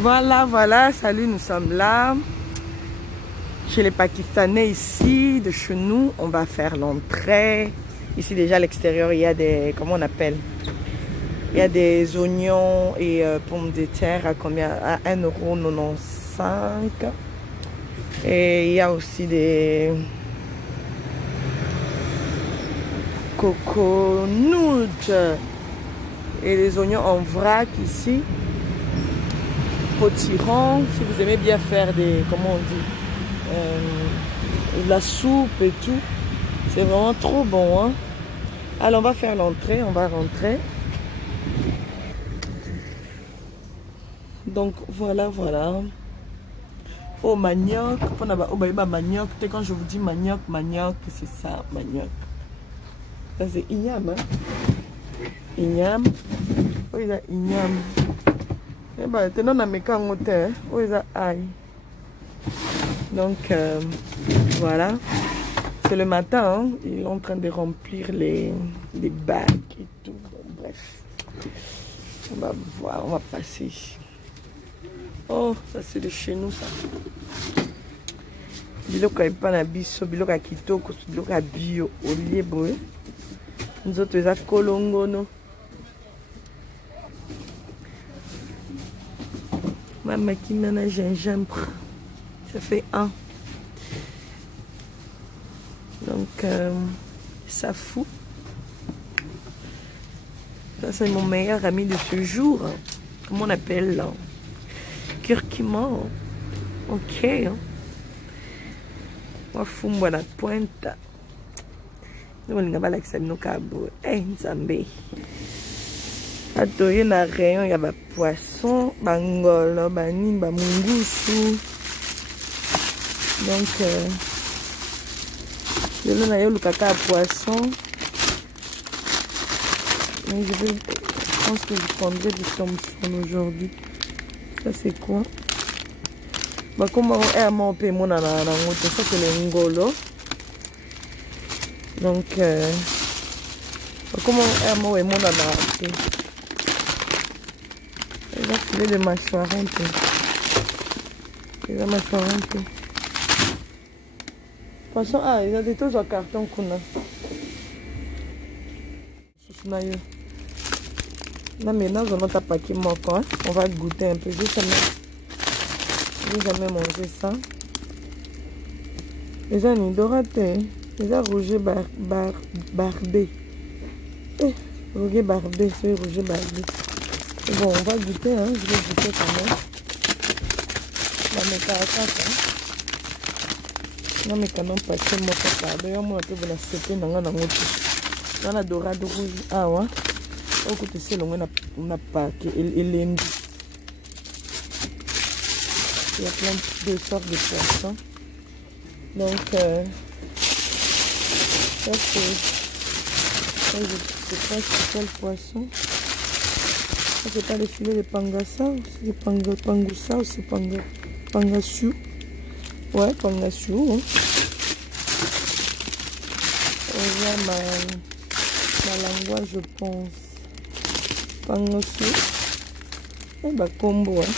Voilà, salut, nous sommes là. Chez les Pakistanais ici, de chez nous, on va faire l'entrée. Ici déjà à l'extérieur, il y a des, comment on appelle? Il y a des oignons et pommes de terre à combien? À 1,95 €. Et il y a aussi des coconuts et les oignons en vrac ici. Potiron, si vous aimez bien faire des, comment on dit, de la soupe et tout, c'est vraiment trop bon, hein. Alors on va faire l'entrée, on va rentrer. Donc voilà. Oh, manioc, manioc, quand je vous dis manioc, c'est ça, manioc. Ça c'est ignam, hein. Ignam. Oh, il y a ignam. Eh ben, t'es non à mes cangotés, oh, il y a aïe. Donc, voilà. C'est le matin, hein. Il est en train de remplir les bacs et tout. Donc, bref. On va voir, on va passer ici. Oh, ça c'est de chez nous, ça. Biloko est pas na biso, biloko kitoko, biloko bio, olié boé. Nous autres, les kolongono. Maman qui mène un gingembre. Ça fait un. Donc, ça fout. Ça, c'est mon meilleur ami de ce jour. Comment on appelle là? Curcuma. Ok. Moi, fou, moi, la pointe. Nous, on va l'accès à nos cabos. Eh, Nzambe. Attends, il y a un rayon, il y a des poissons, bangolo, banin, bamungusu. Donc, je vais le caca à poisson. Mais je pense que je prendrai du Thompson aujourd'hui. Ça, c'est quoi? Bah, comment on est à mon pays, mon ça, c'est le ngolo. Donc, comment on est à mon pays, mon il va trouver des mâchoires un peu. Il va mâchoire un peu. De toute façon, ah, il y a des choses en carton qu'on a. Là, maintenant, on a paquet mon corps. On va goûter un peu. J'ai jamais mangé ça. Les gens, ils doratent. Les gens, Roger Bardé. Roger Bardé, c'est Roger Bardé. Bon, on va goûter, hein. Je vais goûter quand même. On va mettre à ça. On va mettre mon paquet, mon papa. D'ailleurs, moi, je vais la sauter dans la moto. Dans la dorade rouge. Ah, ouais. On va goûter ça, on a paquet. Il est. Il y a plein de sortes de poissons. Donc, ça, c'est. Je ne sais pas c'est quel poisson. C'est pas les filets de pangassa, c'est des pangoussa ou c'est pangassou. Ouais, pangassou. Hein. On voit ma langue, je pense. Pangassou. Et bah, combo. Hein.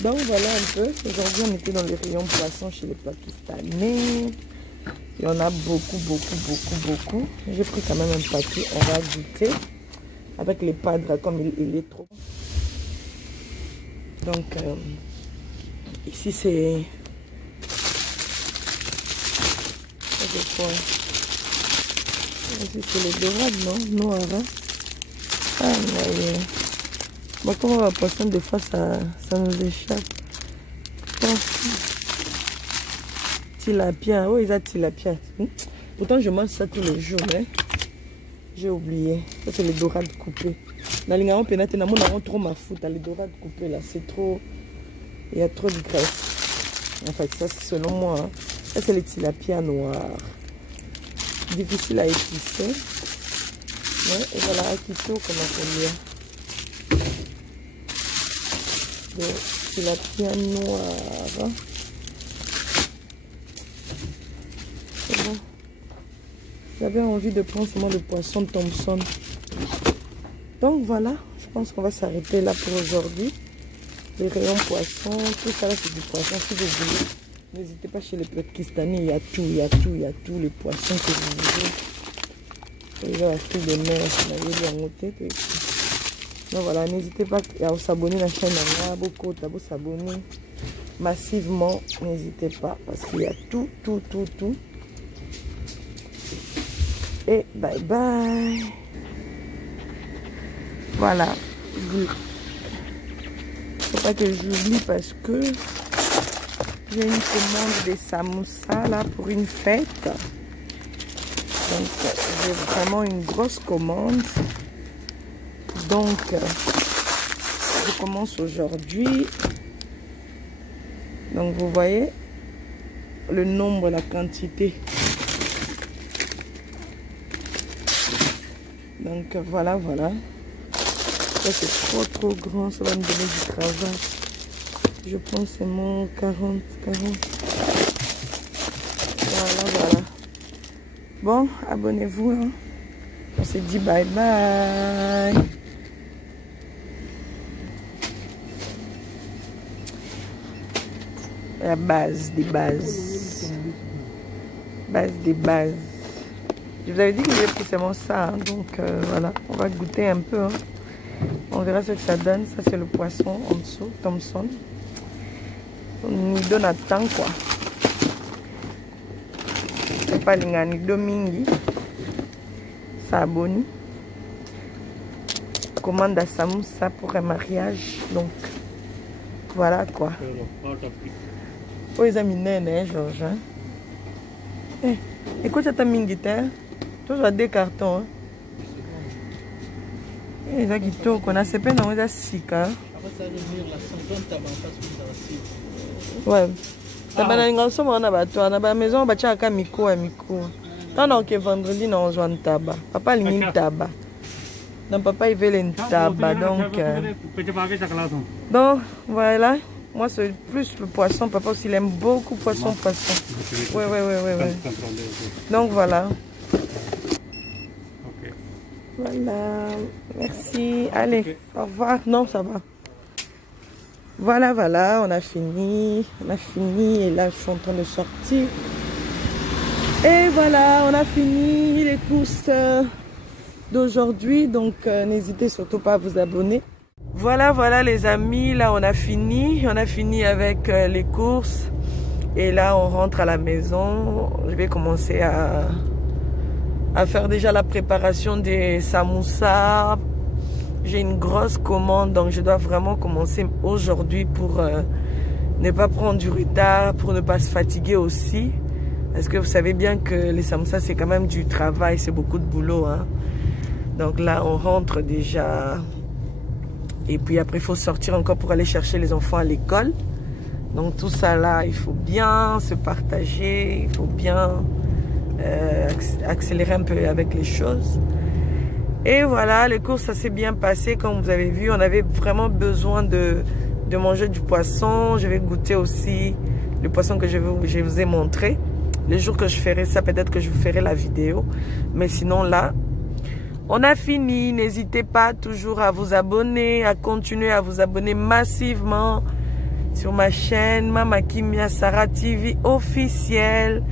Donc voilà un peu. Aujourd'hui, on était dans les rayons poissons chez les Pakistanais. Il y en a beaucoup. J'ai pris quand même un paquet. On va goûter. Avec les padres, comme il est trop. Donc, ici c'est... Ici c'est les dorades, non? Noir, hein? Ah, mais... Bon, comment on va passer des fois, ça nous échappe. Oh. Tilapia, oh, ils ont tilapia. Pourtant, je mange ça tous les jours, hein? J'ai oublié. Ça, c'est les dorades coupées. Dans les garons pénatés, on a trop ma faute. Les dorades coupées, là, c'est trop... Il y a trop de graisse. En fait, ça, c'est selon moi. Hein. Ça, c'est les tilapia noirs. Difficile à épicer. Ouais, et voilà, akito, comme on peut dire. Le tilapia noir. C'est bon. J'avais envie de prendre seulement le poisson de Thompson. Donc voilà, je pense qu'on va s'arrêter là pour aujourd'hui. les rayons poissons, tout ça là c'est du poisson. Si vous voulez, n'hésitez pas chez les Pakistanais, il y a tout, il y a tout, il y a tous les poissons que vous voulez. Il y a la fille de mer, vous avez en côté. Donc voilà, n'hésitez pas à vous abonner à la chaîne, à vous s'abonner massivement, n'hésitez pas parce qu'il y a tout, tout, tout, tout. Et bye bye. Voilà. Faut pas que j'oublie parce que j'ai une commande de samoussa là pour une fête. Donc j'ai vraiment une grosse commande. Donc je commence aujourd'hui. Donc vous voyez le nombre, la quantité. Donc voilà, voilà. Ça c'est trop grand, ça va me donner du travail. Je pense que c'est mon 40. Voilà. Bon, abonnez-vous. Hein. On se dit bye bye. La base des bases. Base des bases. Je vous avais dit que j'ai pris seulement ça. Hein. Donc voilà, on va goûter un peu. Hein. On verra ce que ça donne. Ça c'est le poisson en dessous, Thompson. On nous donne à temps quoi. C'est pas l'ingani domingi. Ça abonne. Commande à samoussa pour un mariage. Donc voilà quoi. Oh, ils ont mis nene, Georges. Hein? Hey, écoute, tu as mis une guitare. Tu as des cartons. Hein? Hey, ils ont guitare. On a CP dans les sika. Ouais. Tu as une grande somme à la maison. Tu as un micro. Tant que vendredi, on a un tabac. Papa, il y a un tabac. Donc, papa, il veut un tabac. Donc, voilà. Moi, c'est plus le poisson. Papa aussi, il aime beaucoup poisson. Ouais. Donc, voilà. Voilà. Merci. Allez, au revoir. Non, ça va. Voilà. On a fini. Et là, je suis en train de sortir. Et voilà, on a fini les courses d'aujourd'hui. Donc, n'hésitez surtout pas à vous abonner. Voilà les amis, là on a fini avec les courses et là on rentre à la maison. Je vais commencer à faire déjà la préparation des samoussas. J'ai une grosse commande donc je dois vraiment commencer aujourd'hui pour ne pas prendre du retard, pour ne pas se fatiguer aussi. Parce que vous savez bien que les samoussas c'est quand même du travail, c'est beaucoup de boulot. Hein. Donc là on rentre déjà. Et puis après, il faut sortir encore pour aller chercher les enfants à l'école. Donc tout ça là, il faut bien se partager. Il faut bien accélérer un peu avec les choses. Et voilà, les courses, ça s'est bien passé. Comme vous avez vu, on avait vraiment besoin de manger du poisson. Je vais goûter aussi le poisson que je vous ai montré. Les jours que je ferai ça, peut-être que je vous ferai la vidéo. Mais sinon là... On a fini, n'hésitez pas toujours à vous abonner, à continuer à vous abonner massivement sur ma chaîne Mama Kimia Sarah TV officielle.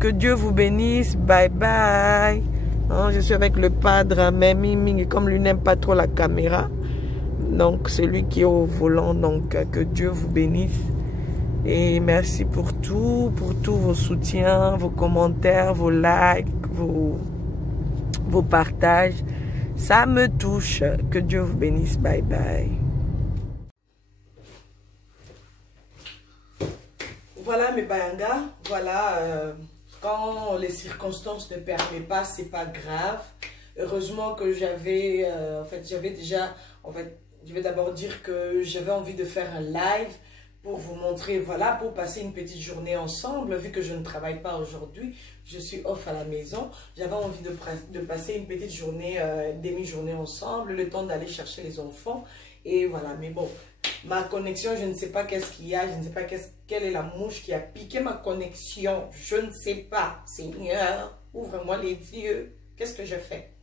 Que Dieu vous bénisse, bye bye. Je suis avec le padre Mimi, comme lui n'aime pas trop la caméra. Donc c'est lui qui est au volant, donc que Dieu vous bénisse. Et merci pour tous vos soutiens, vos commentaires, vos likes, vos partages, ça me touche. Que Dieu vous bénisse, bye bye. Voilà mes bayangas, voilà, quand les circonstances ne permettent pas, c'est pas grave. Heureusement que j'avais, je vais d'abord dire que j'avais envie de faire un live pour vous montrer, voilà, pour passer une petite journée ensemble, vu que je ne travaille pas aujourd'hui, je suis off à la maison. J'avais envie de passer une petite journée, demi-journée ensemble, le temps d'aller chercher les enfants. Et voilà, mais bon, ma connexion, je ne sais pas qu'est-ce qu'il y a, je ne sais pas quelle est la mouche qui a piqué ma connexion, je ne sais pas. Seigneur, ouvre-moi les yeux, qu'est-ce que je fais?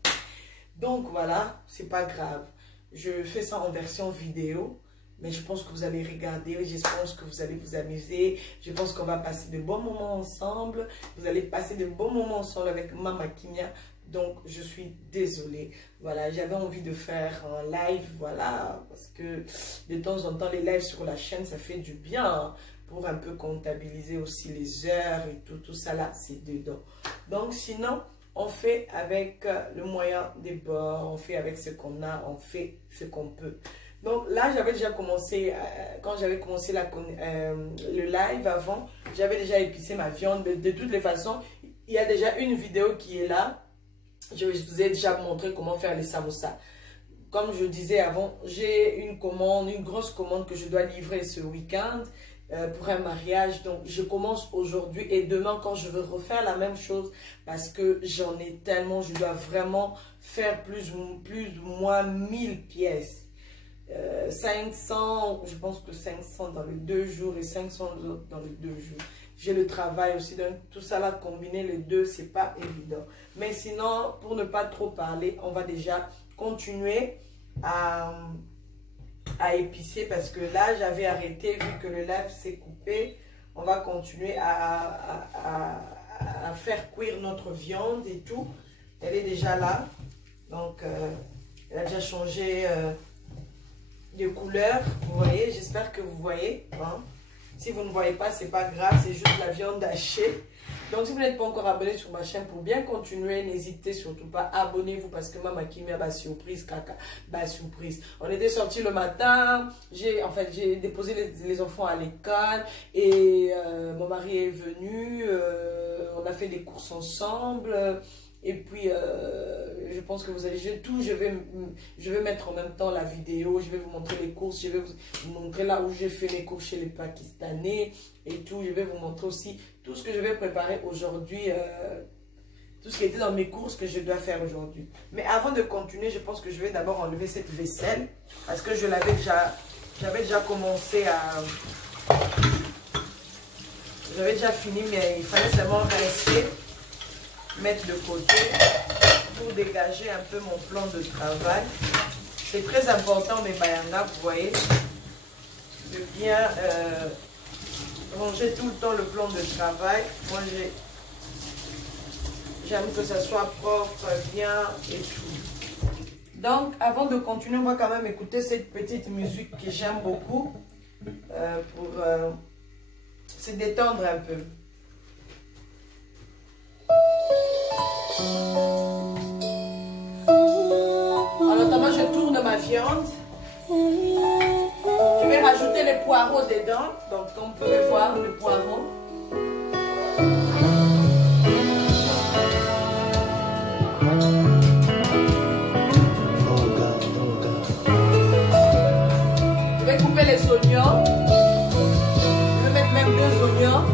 Donc voilà, c'est pas grave. Je fais ça en version vidéo. Mais je pense que vous allez regarder, je pense que vous allez vous amuser. Je pense qu'on va passer de bons moments ensemble. Vous allez passer de bons moments ensemble avec Mama Kimia. Donc, je suis désolée. Voilà, j'avais envie de faire un live, voilà. Parce que de temps en temps, les lives sur la chaîne, ça fait du bien. Hein, pour un peu comptabiliser aussi les heures et tout ça là, c'est dedans. Donc, sinon, on fait avec le moyen des bords. On fait avec ce qu'on a, on fait ce qu'on peut. Donc là, j'avais déjà commencé, quand j'avais commencé le live avant, j'avais déjà épicé ma viande. De toutes les façons, il y a déjà une vidéo qui est là. Je vous ai déjà montré comment faire les samoussas. Comme je disais avant, j'ai une commande, une grosse commande que je dois livrer ce week-end pour un mariage. Donc, je commence aujourd'hui et demain quand je veux refaire la même chose parce que j'en ai tellement, je dois vraiment faire plus ou moins 1000 pièces. 500, je pense que 500 dans les 2 jours et 500 dans les 2 jours. J'ai le travail aussi, donc tout ça là, combiner les deux, c'est pas évident. Mais sinon, pour ne pas trop parler, on va déjà continuer à épicer parce que là, j'avais arrêté vu que le live s'est coupé. On va continuer à faire cuire notre viande et tout. Elle est déjà là, donc elle a déjà changé de couleur, vous voyez, j'espère que vous voyez, hein. Si vous ne voyez pas, c'est pas grave, c'est juste la viande hachée. Donc si vous n'êtes pas encore abonné sur ma chaîne, pour bien continuer, n'hésitez surtout pas, abonnez-vous parce que Mama Kimia, bah surprise, caca, bah surprise. On était sortis le matin, j'ai déposé les enfants à l'école et mon mari est venu, on a fait des courses ensemble. Et puis, je pense que vous allez... Je vais mettre en même temps la vidéo. Je vais vous montrer les courses. Je vais vous montrer là où j'ai fait les courses chez les Pakistanais. Et tout. Je vais vous montrer aussi tout ce que je vais préparer aujourd'hui. Tout ce qui était dans mes courses que je dois faire aujourd'hui. Mais avant de continuer, je pense que je vais d'abord enlever cette vaisselle. Parce que j'avais déjà commencé à... J'avais déjà fini, mais il fallait seulement rincer. Mettre de côté pour dégager un peu mon plan de travail. C'est très important, mes bayanga, vous voyez, de bien ranger tout le temps le plan de travail. Moi, j'aime que ça soit propre, bien et tout. Donc, avant de continuer, on va quand même écouter cette petite musique que j'aime beaucoup pour se détendre un peu. En attendant, je tourne ma viande. Je vais rajouter les poireaux dedans. Donc, comme vous pouvez voir, les poireaux. Je vais couper les oignons. Je vais mettre même 2 oignons.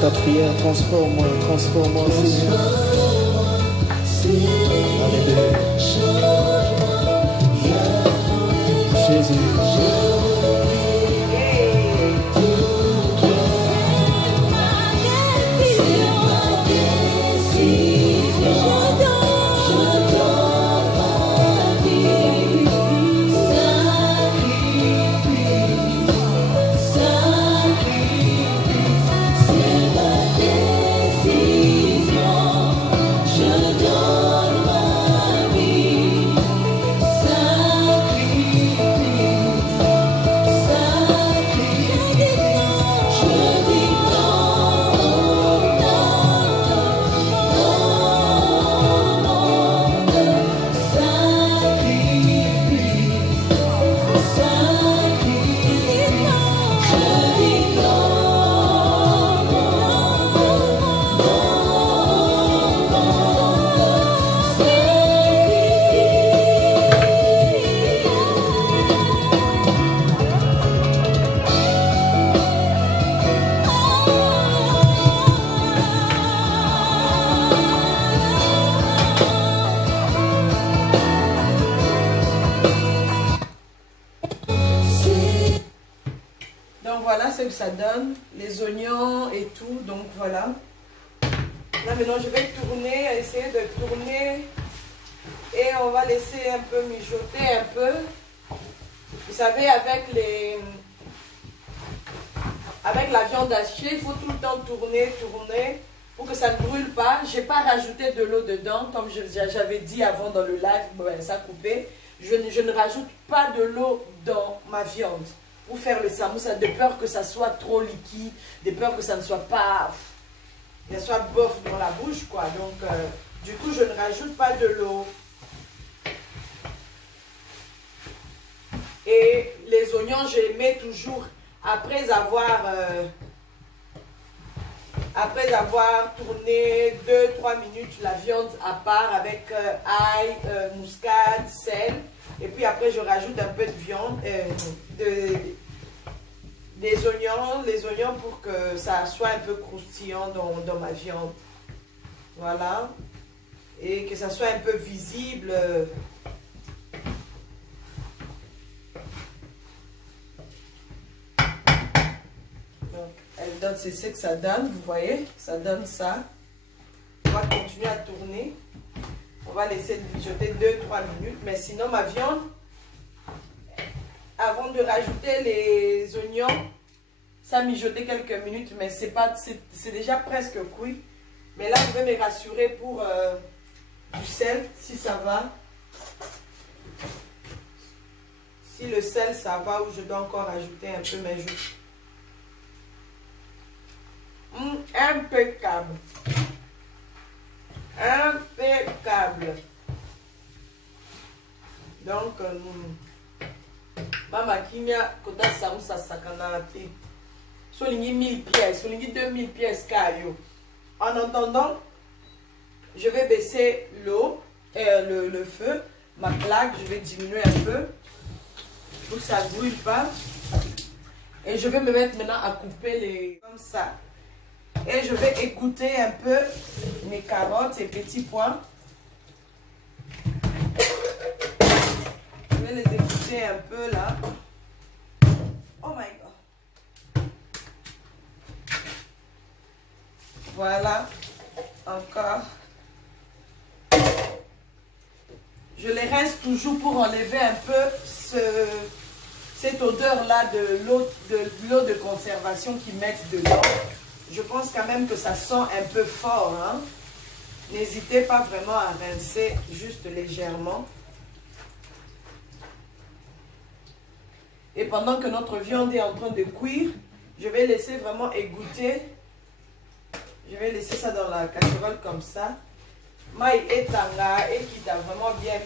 Ta prière, transforme-moi, transforme-moi, Seigneur. Alléluia. Jésus. Je que ça donne, les oignons et tout, donc voilà. Là maintenant je vais tourner, essayer de tourner et on va laisser un peu mijoter un peu. Vous savez, avec la viande hachée, il faut tout le temps tourner pour que ça ne brûle pas. J'ai pas rajouté de l'eau dedans, comme j'avais dit avant dans le live, ben, ça a coupé. Je ne rajoute pas de l'eau dans ma viande pour faire le samoussa, de peur que ça soit trop liquide, de peur que ça ne soit pas, que ça soit bof dans la bouche, quoi. Donc, du coup, je ne rajoute pas de l'eau. Et les oignons, je les mets toujours après avoir tourné 2-3 minutes la viande à part avec ail, muscade, sel. Et puis après, je rajoute un peu de viande, les oignons pour que ça soit un peu croustillant dans ma viande. Voilà. Et que ça soit un peu visible. Elle donne, c'est ce que ça donne, vous voyez, ça donne ça. On va continuer à tourner. On va laisser mijoter 2-3 minutes. Mais sinon, ma viande, avant de rajouter les oignons, ça a mijoté quelques minutes, mais c'est déjà presque cuit. Mais là, je vais me rassurer pour du sel, si ça va. Si le sel, ça va, ou je dois encore ajouter un peu, mais je... impeccable. Impeccable. Donc, Mama Kimia, Kota Samoussa Sakanate. Soligny 1000 pièces, soligny 2000 pièces, Kayo. En attendant, je vais baisser l'eau, le feu, ma plaque, je vais diminuer un peu pour que ça ne brûle pas. Et je vais me mettre maintenant à couper les comme ça. Et je vais égoutter un peu mes carottes et petits pois. Je vais les égoutter un peu là. Oh my god. Voilà. Encore. Je les rince toujours pour enlever un peu cette odeur-là de l'eau de conservation qu'ils mettent dedans. Je pense quand même que ça sent un peu fort. Hein? N'hésitez pas vraiment à rincer juste légèrement. Et pendant que notre viande est en train de cuire, je vais laisser vraiment égoutter. Je vais laisser ça dans la casserole comme ça. Maï et tanga et qui t'a vraiment bien.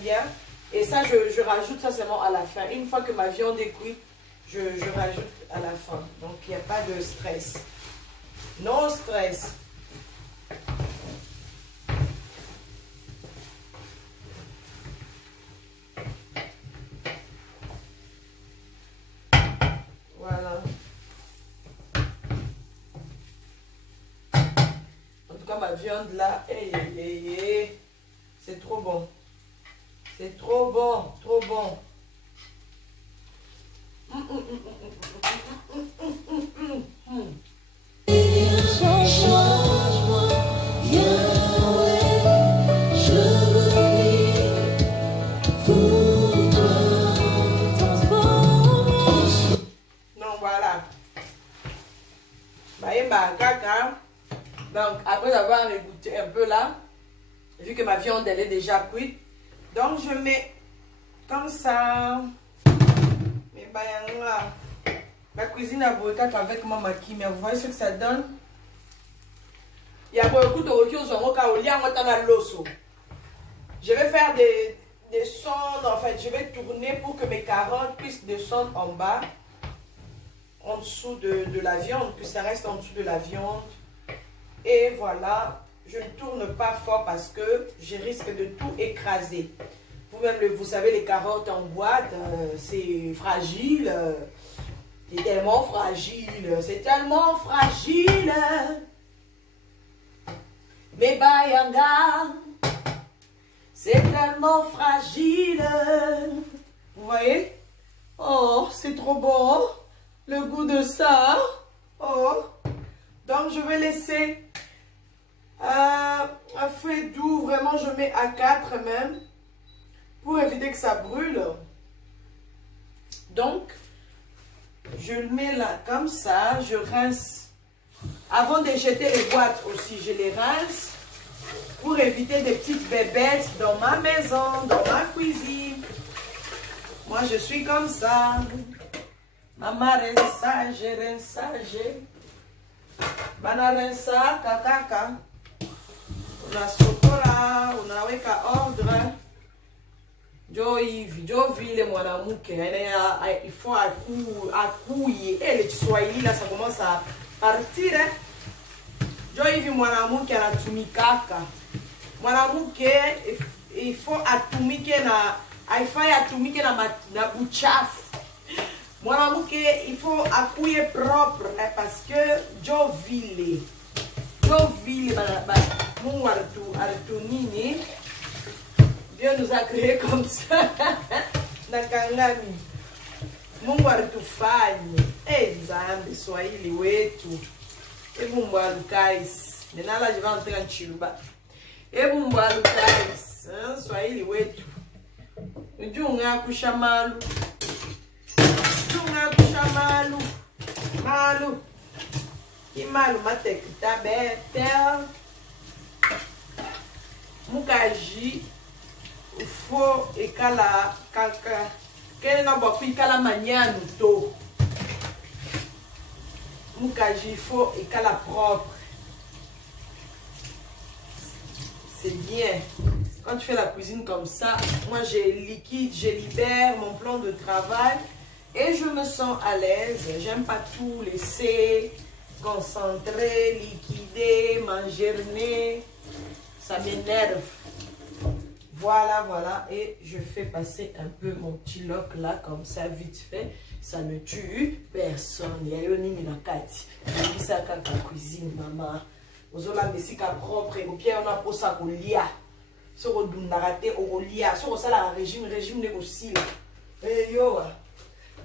Et ça, je rajoute ça seulement à la fin. Une fois que ma viande est cuite, je rajoute à la fin. Donc, il n'y a pas de stress. Non stress. Voilà. En tout cas, ma viande là, c'est trop bon. C'est trop bon, trop bon. Donc, après avoir égouté un peu là, vu que ma viande elle est déjà cuite, donc je mets comme ça. Mais ma cuisine à Bourkat avec Mama Kimia, vous voyez ce que ça donne? Il y a beaucoup de recul au l'osso. Je vais faire des sondes, en fait, je vais tourner pour que mes carottes puissent descendre en bas, en dessous de la viande, que ça reste en dessous de la viande. Et voilà, je ne tourne pas fort parce que je risque de tout écraser. Vous-même, vous savez, les carottes en boîte, c'est fragile. C'est tellement fragile. C'est tellement fragile. Mais Bayanga, c'est tellement fragile. Vous voyez? Oh, c'est trop bon. Le goût de ça. Oh, donc je vais laisser à feu doux. Vraiment, je mets à 4 même pour éviter que ça brûle. Donc, je le mets là comme ça. Je rince. Avant de jeter les boîtes aussi, je les rince pour éviter des petites bébêtes dans ma maison, dans ma cuisine. Moi, je suis comme ça. Maman rinçage, rinçage. Bana rinça, kakaka. On a sokola, on a weka ordre. Jo vile mwanamke. Il faut accouiller. Et le Kiswahili là, ça commence à partir. Jo hivi mwanamke anatumikaka. Mwanamke il faut atumike na haifai atumike na buchafu. Mwanamke il faut accouiller propre parce que jo vile Mungu alitunini. Dieu nous a créé comme ça. Nakangani. Mungu alitufanya. Nzambe Swahili wetu. Mungu alukais. Nenala je vais entrer en chiluba. Mungu alukais. Swahili wetu. Ujunga kushamalu. Ujunga kushamalu. Malu. Imalu matekita betel. Mukaji. Il faut ekala kaka. Quel n'a pas pris kala maniano to. Mukaji, il faut ekala propre. C'est bien. Quand tu fais la cuisine comme ça, moi j'ai liquide, je libère mon plan de travail et je me sens à l'aise. J'aime pas tout laisser concentrer, liquider, mangerner. Ça m'énerve. Voilà, voilà. Et je fais passer un peu mon petit loc là, comme ça, vite fait. Ça ne tue personne. Il y a une minakati. Il y a une cuisine, maman. Vous avez un mesika propre. Et puis, on a posé ça pour l'IA. Si on a raté, on l'IA. Si on a un régime négocié.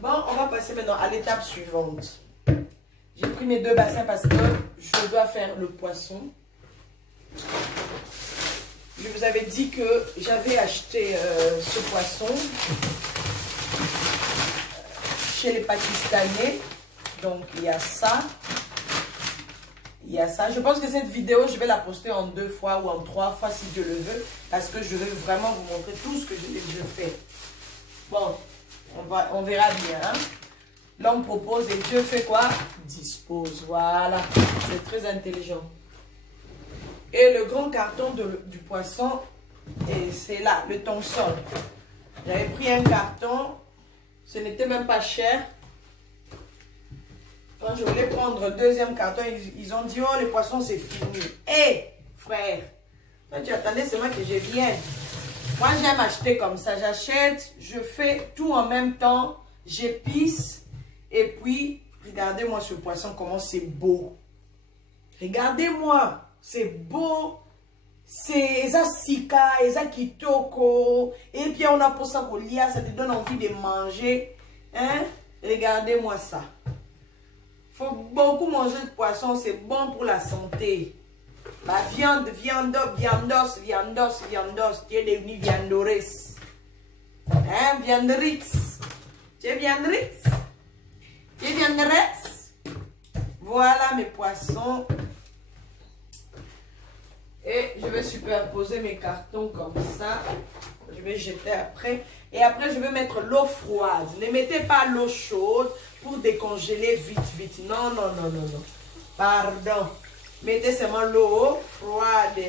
Bon, on va passer maintenant à l'étape suivante. J'ai pris mes 2 bassins parce que je dois faire le poisson. Je vous avais dit que j'avais acheté ce poisson chez les Pakistanais. Donc, il y a ça. Il y a ça. Je pense que cette vidéo, je vais la poster en 2 fois ou en 3 fois si Dieu le veut. Parce que je vais vraiment vous montrer tout ce que je fais. Bon, on verra bien. Hein? L'homme propose et Dieu fait quoi? Dispose. Voilà. C'est très intelligent. Et le grand carton du poisson, c'est là, le thon-sol. J'avais pris un carton, ce n'était même pas cher. Quand je voulais prendre le 2e carton, ils ont dit, oh, les poissons, c'est fini. Hé, frère, toi, tu attendais seulement que je vienne. Moi, j'aime acheter comme ça. J'achète, je fais tout en même temps, j'épice. Et puis, regardez-moi ce poisson, comment c'est beau. Regardez-moi. C'est beau, c'est Sika, Kitoko, et puis on a pour ça qu'on lia, ça te donne envie de manger. Hein? Regardez-moi ça. Il faut beaucoup manger de poisson, c'est bon pour la santé. La viande, viandos, tu es devenu viandores. Hein? Viandrix. Tu es viandrix? Tu es viandrix? Voilà mes poissons. Et je vais superposer mes cartons comme ça. Je vais jeter après. Et après, je vais mettre l'eau froide. Ne mettez pas l'eau chaude pour décongeler vite. Non. Pardon. Mettez seulement l'eau froide.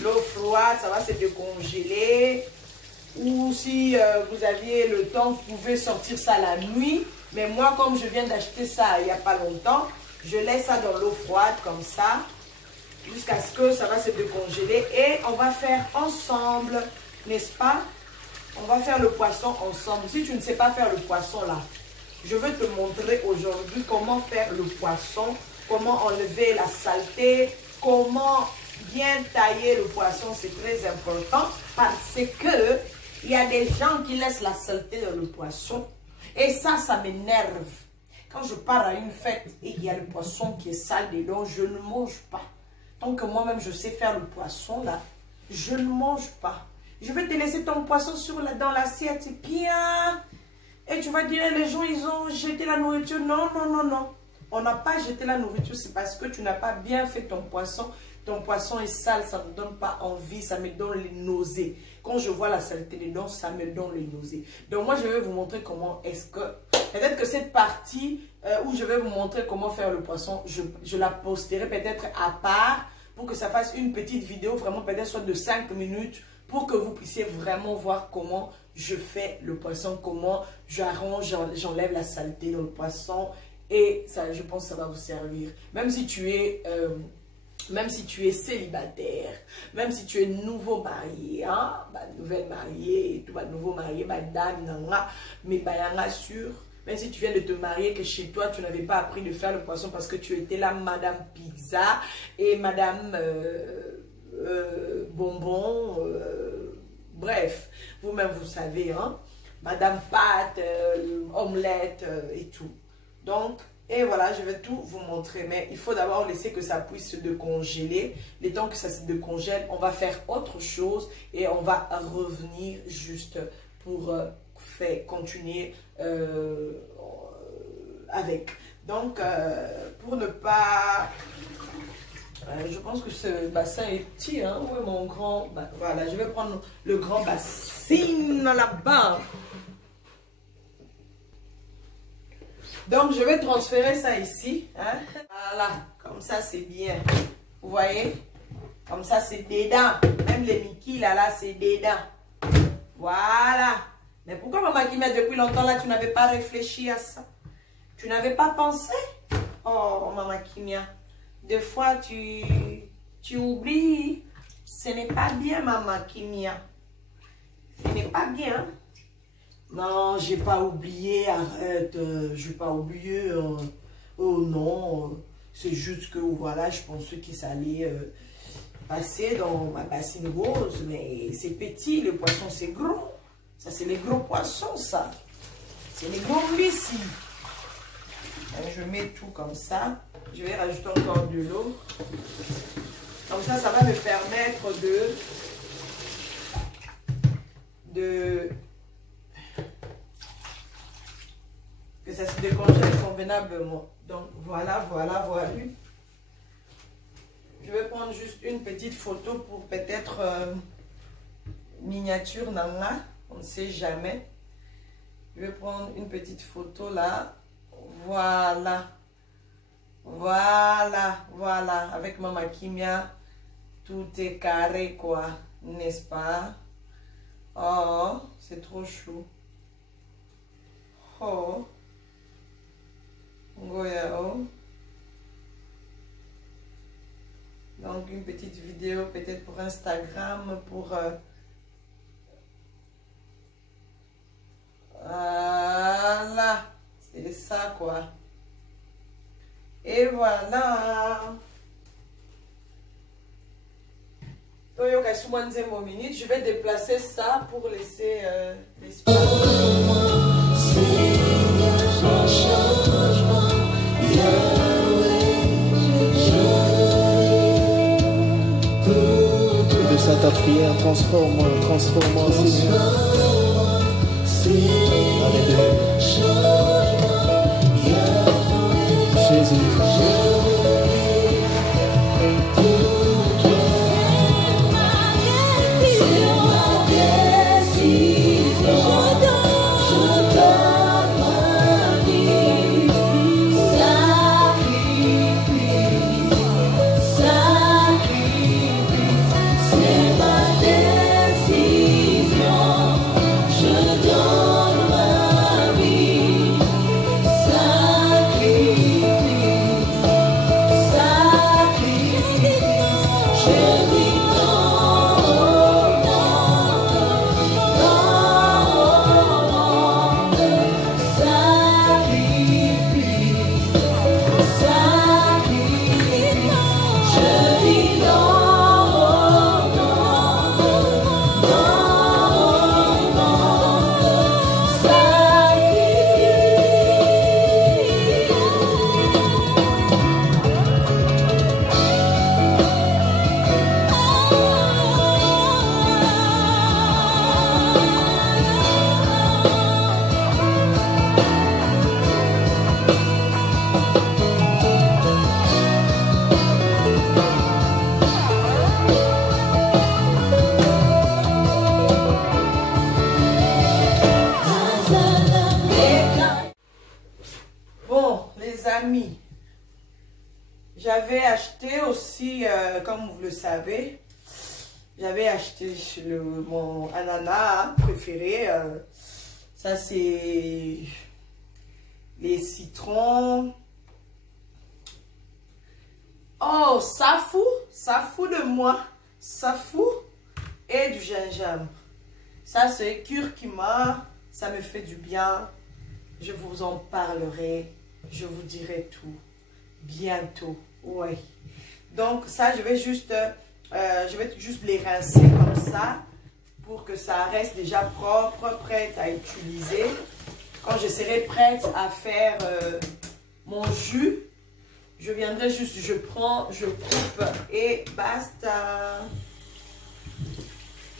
L'eau froide, ça va se décongeler. Ou si vous aviez le temps, vous pouvez sortir ça la nuit. Mais moi, comme je viens d'acheter ça il n'y a pas longtemps, je laisse ça dans l'eau froide comme ça. Jusqu'à ce que ça va se décongeler. Et on va faire ensemble, n'est-ce pas? On va faire le poisson ensemble. Si tu ne sais pas faire le poisson là, je vais te montrer aujourd'hui comment faire le poisson, comment enlever la saleté, comment bien tailler le poisson. C'est très important parce que il y a des gens qui laissent la saleté dans le poisson. Et ça m'énerve. Quand je pars à une fête et qu'il y a le poisson qui est sale dedans, je ne mange pas. Tant que moi-même je sais faire le poisson là, je ne mange pas. Je vais te laisser ton poisson dans l'assiette, bien. Et tu vas dire, les gens, ils ont jeté la nourriture. Non, non, non, non. On n'a pas jeté la nourriture, c'est parce que tu n'as pas bien fait ton poisson. Ton poisson est sale, ça ne me donne pas envie, ça me donne les nausées. Quand je vois la saleté dedans, ça me donne les nausées. Donc moi, je vais vous montrer comment est-ce que... Peut-être que cette partie où je vais vous montrer comment faire le poisson, je la posterai peut-être à part pour que ça fasse une petite vidéo, vraiment peut-être soit de 5 minutes, pour que vous puissiez vraiment voir comment je fais le poisson, comment j'arrange, j'enlève la saleté dans le poisson. Et ça, je pense que ça va vous servir. Même si tu es célibataire, même si tu es nouveau marié, hein, nouvelle mariée, et tout, nouveau marié, dame, mais sûr, même si tu viens de te marier, que chez toi, tu n'avais pas appris de faire le poisson parce que tu étais là, Madame Pizza et Madame Bonbon, bref, vous-même vous savez, hein, Madame Pâte, omelette et tout. Donc, et voilà, je vais tout vous montrer. Mais il faut d'abord laisser que ça puisse se décongeler. Le temps que ça se décongèle, on va faire autre chose. Et on va revenir juste pour continuer avec. Donc, pour ne pas... je pense que ce bassin est petit. Hein? Oui, mon grand... voilà, je vais prendre le grand bassin là-bas. Donc, je vais transférer ça ici. Hein? Voilà, comme ça, c'est bien. Vous voyez? Comme ça, c'est dedans. Même les Mickey, là, c'est dedans. Voilà. Mais pourquoi, Maman Kimia, depuis longtemps, là, tu n'avais pas réfléchi à ça? Tu n'avais pas pensé? Oh, Maman Kimia. Des fois, tu oublies. Ce n'est pas bien, Maman Kimia. Ce n'est pas bien. Non, j'ai pas oublié, arrête, j'ai pas oublié, oh non, c'est juste que voilà, je pensais que ça allait passer dans ma bassine rose, mais c'est petit, le poisson c'est gros, ça c'est les gros poissons ça, c'est les gros ici. Je mets tout comme ça, je vais rajouter encore de l'eau, comme ça, ça va me permettre que ça se décongèle convenablement. Donc voilà. Je vais prendre juste une petite photo pour peut-être miniature nana. On ne sait jamais. Je vais prendre une petite photo là. Voilà. Avec Maman Kimia, tout est carré quoi, n'est-ce pas? Oh, c'est trop chou. Oh. Goyao. Donc une petite vidéo peut-être pour Instagram, pour voilà, c'est ça quoi. Et voilà. Je vais déplacer ça pour laisser l'espace. De ça ta prière, transforme-moi, transforme-moi, Seigneur. Alléluia. Jésus. Je donne ma vie. aussi, comme vous le savez, j'avais acheté mon ananas préféré. Ça, c'est les citrons. Oh, ça fout de moi. Ça fout et du gingembre. Ça, c'est curcuma. Ça me fait du bien. Je vous en parlerai. Je vous dirai tout. Bientôt. Ouais. Donc, ça, je vais juste les rincer comme ça. Pour que ça reste déjà propre, prête à utiliser. Quand je serai prête à faire mon jus, je viendrai juste, je coupe et basta.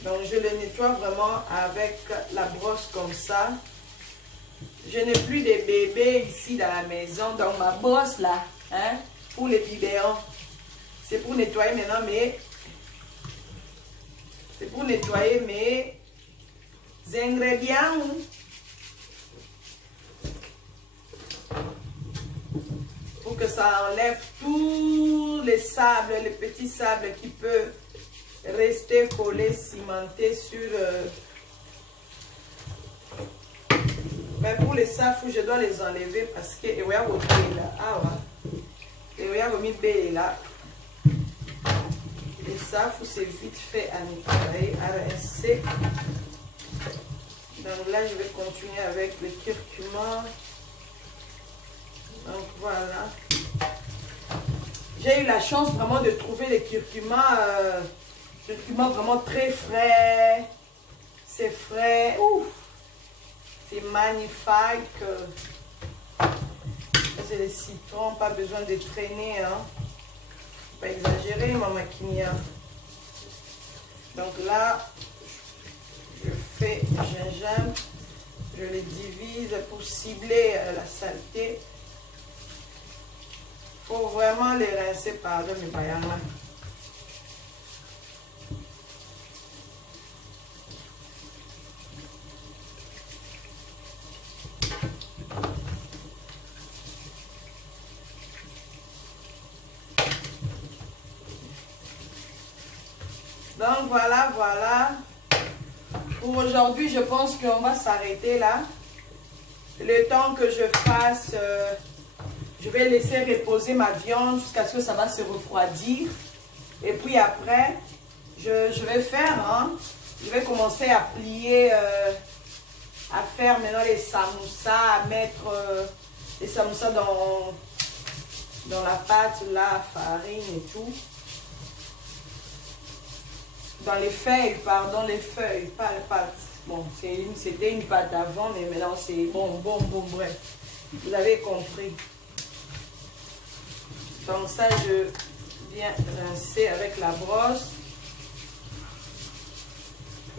Donc, je le nettoie vraiment avec la brosse comme ça. Je n'ai plus de bébés ici dans la maison. Donc, ma brosse là, hein, pour les biberons, c'est pour nettoyer maintenant mes... C'est pour nettoyer mes ingrédients. Pour que ça enlève tous les sables, les petits sables qui peuvent rester collés, cimentés sur... Mais pour les safou, je dois les enlever parce que... Et là. Ah ouais. Et là. Et ça, c'est vite fait à nettoyer, à rincer. Donc là, je vais continuer avec le curcuma. Donc voilà. J'ai eu la chance vraiment de trouver les curcuma vraiment très frais. C'est frais. Ouf. C'est magnifique. C'est les citrons, pas besoin de traîner. Hein. Pas exagérer, ma maquinia. Donc là, je fais du gingembre, je les divise pour cibler la saleté. Il faut vraiment les rincer par mes bayanas. Donc voilà, voilà. Pour aujourd'hui, je pense qu'on va s'arrêter là. Le temps que je fasse, je vais laisser reposer ma viande jusqu'à ce que ça va se refroidir. Et puis après, je vais faire, hein, je vais commencer à plier, à faire maintenant les samoussas, à mettre les samoussas dans la pâte, la farine et tout. Dans les feuilles, pardon, les feuilles, pas les pâtes. Bon, c'était une pâte avant, mais maintenant c'est bon, bref. Vous avez compris. Donc ça, je viens rincer avec la brosse.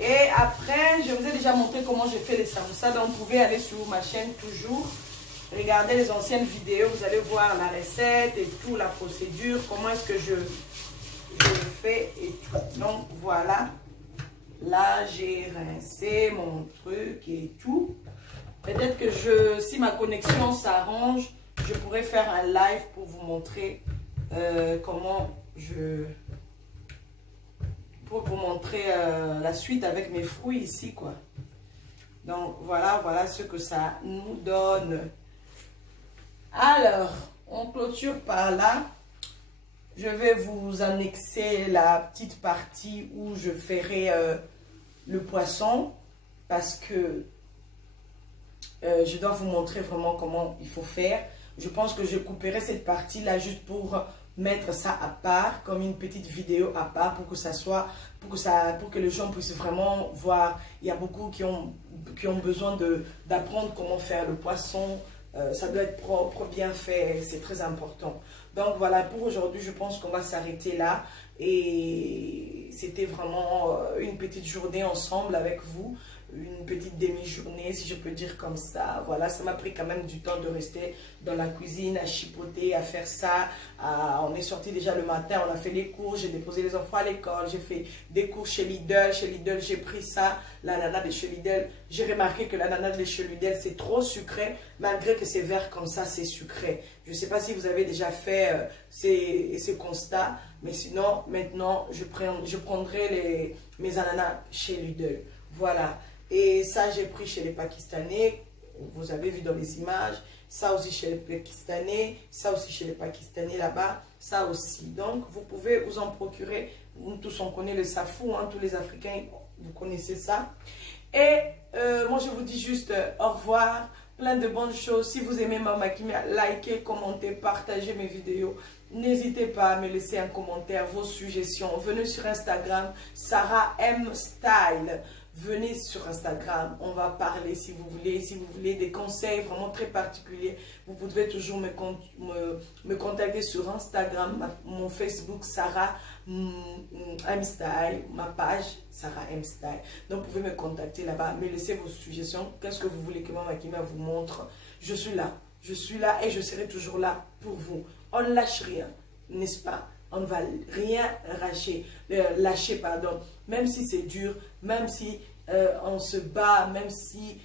Et après, je vous ai déjà montré comment je fais les samoussas. Donc vous pouvez aller sur ma chaîne toujours. Regardez les anciennes vidéos, vous allez voir la recette et tout, la procédure, comment est-ce que je le fais et tout. Donc voilà, là j'ai rincé mon truc et tout. Peut-être que si ma connexion s'arrange, je pourrais faire un live pour vous montrer comment pour vous montrer la suite avec mes fruits ici quoi. Donc voilà ce que ça nous donne. Alors on clôture par là. Je vais vous annexer la petite partie où je ferai le poisson parce que je dois vous montrer vraiment comment il faut faire. Je pense que je couperai cette partie-là juste pour mettre ça à part, comme une petite vidéo à part pour que les gens puissent vraiment voir. Il y a beaucoup qui ont besoin d'apprendre comment faire le poisson. Ça doit être propre, bien fait, c'est très important. Donc voilà, pour aujourd'hui, je pense qu'on va s'arrêter là. Et c'était vraiment une petite journée ensemble avec vous. Une petite demi-journée, si je peux dire comme ça. Voilà, ça m'a pris quand même du temps de rester dans la cuisine, à chipoter, à faire ça. On est sorti déjà le matin, on a fait les cours, j'ai déposé les enfants à l'école, j'ai fait des cours chez Lidl. Chez Lidl, j'ai pris ça, l'ananas de chez Lidl. J'ai remarqué que l'ananas de chez Lidl, c'est trop sucré, malgré que c'est vert comme ça, c'est sucré. Je ne sais pas si vous avez déjà fait ces constats, Mais sinon, maintenant, je prendrai mes ananas chez Lidl. Voilà. Et ça, j'ai pris chez les Pakistanais. Vous avez vu dans les images. Ça aussi chez les Pakistanais. Ça aussi chez les Pakistanais là-bas. Ça aussi. Donc, vous pouvez vous en procurer. Nous tous, on connaît le safou. Hein, tous les Africains, vous connaissez ça. Et moi, je vous dis juste au revoir. Plein de bonnes choses. Si vous aimez Mama Kimia, likez, commentez, partagez mes vidéos. N'hésitez pas à me laisser un commentaire, vos suggestions. Venez sur Instagram, Sarah M Style. Venez sur Instagram, on va parler si vous voulez. Si vous voulez des conseils vraiment très particuliers, vous pouvez toujours me contacter sur Instagram, mon Facebook Sarah M Style, ma page Sarah M Style. Donc vous pouvez me contacter là-bas, me laisser vos suggestions. Qu'est-ce que vous voulez que Mama Kimia vous montre? Je suis là et je serai toujours là pour vous. On ne lâche rien, n'est-ce pas? On ne va rien lâcher, pardon. Même si c'est dur, même si on se bat, même si